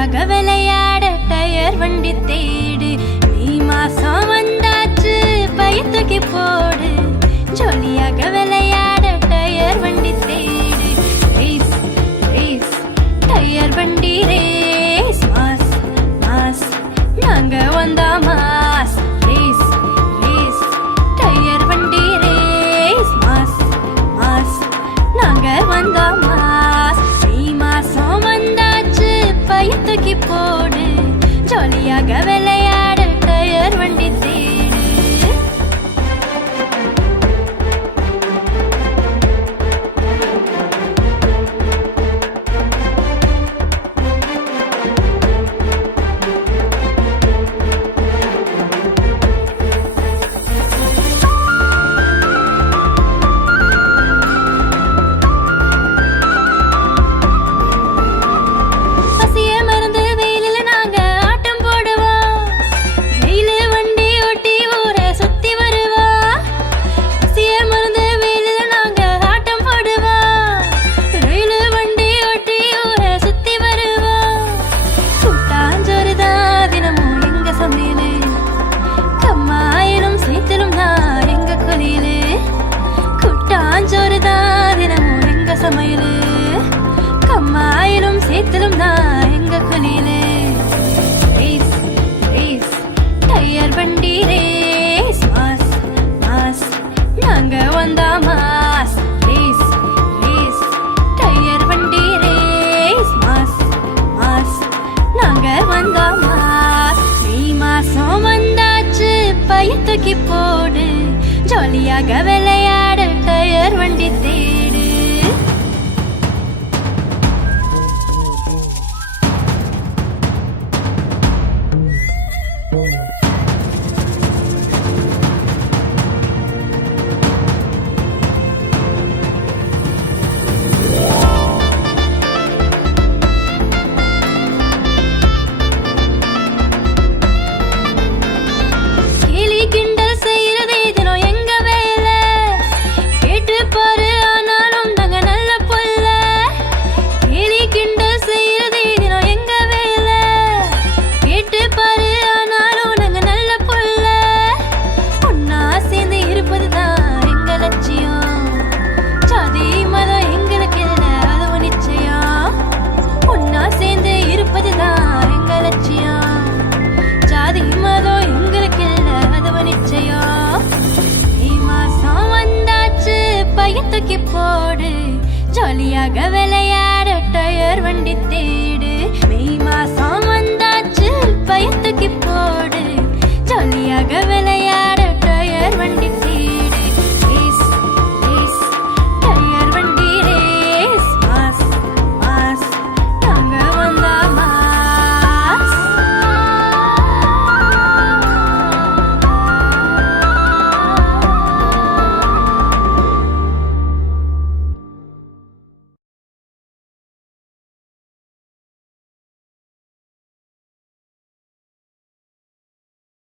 ஜாலியாக விளையாட டயர் வண்டி தேடு. நீ மாசம் வந்தாச்சு பைய தூக்கி போடு. ஜாலியாக விளையாட டயர் வண்டி தேடு. ரேஸ் ரேஸ் டயர் வண்டி ரேஸ். மாஸ் மாஸ் நாங்க வந்தா மாஸ். ரேஸ் ரேஸ் டயர் வண்டி ரேஸ். மாஸ் மாஸ் நாங்க வந்தா மாஸ். நீ மாசம் வந்தாச்சு பைய தூக்கி போடு. ஜாலியாக விளையாட டயர் வண்டி தேடு. பசிய மறந்து வெயிலில நாங்க ஆட்டம் போடுவோம். வெயிலு வண்டி ஓட்டி ஊரை சுத்தி வருவோம். பசிய மறந்து வெயிலில நாங்க ஆட்டம் போடுவோம். வெயிலு வண்டி ஓட்டி ஊரை சுத்தி வருவோம். கூட்டாஞ்சோறுதான் தினமும் எங்க சமையலு. கம்மாயிலும் சீத்தலும் தான் எங்க குளியலு. கூட்டாஞ்சோறுதான் தினமும் எங்க சமையலு. கம்மாயிலும் சேத்தலும் தான் எங்க குளியலு. ரேஸ் ரேஸ் டயர் வண்டி ரேஸ். மாஸ் மாஸ் நாங்க வந்தா மாஸ். ரேஸ் ரேஸ் டயர் வண்டி ரேஸ். மாஸ் மாஸ் நாங்க வந்தா மாஸ். நீ மாசம் வந்தாச்சு பைய தூக்கி போடு. ஜாலியாக விளையாட டயர் வண்டி தேடு.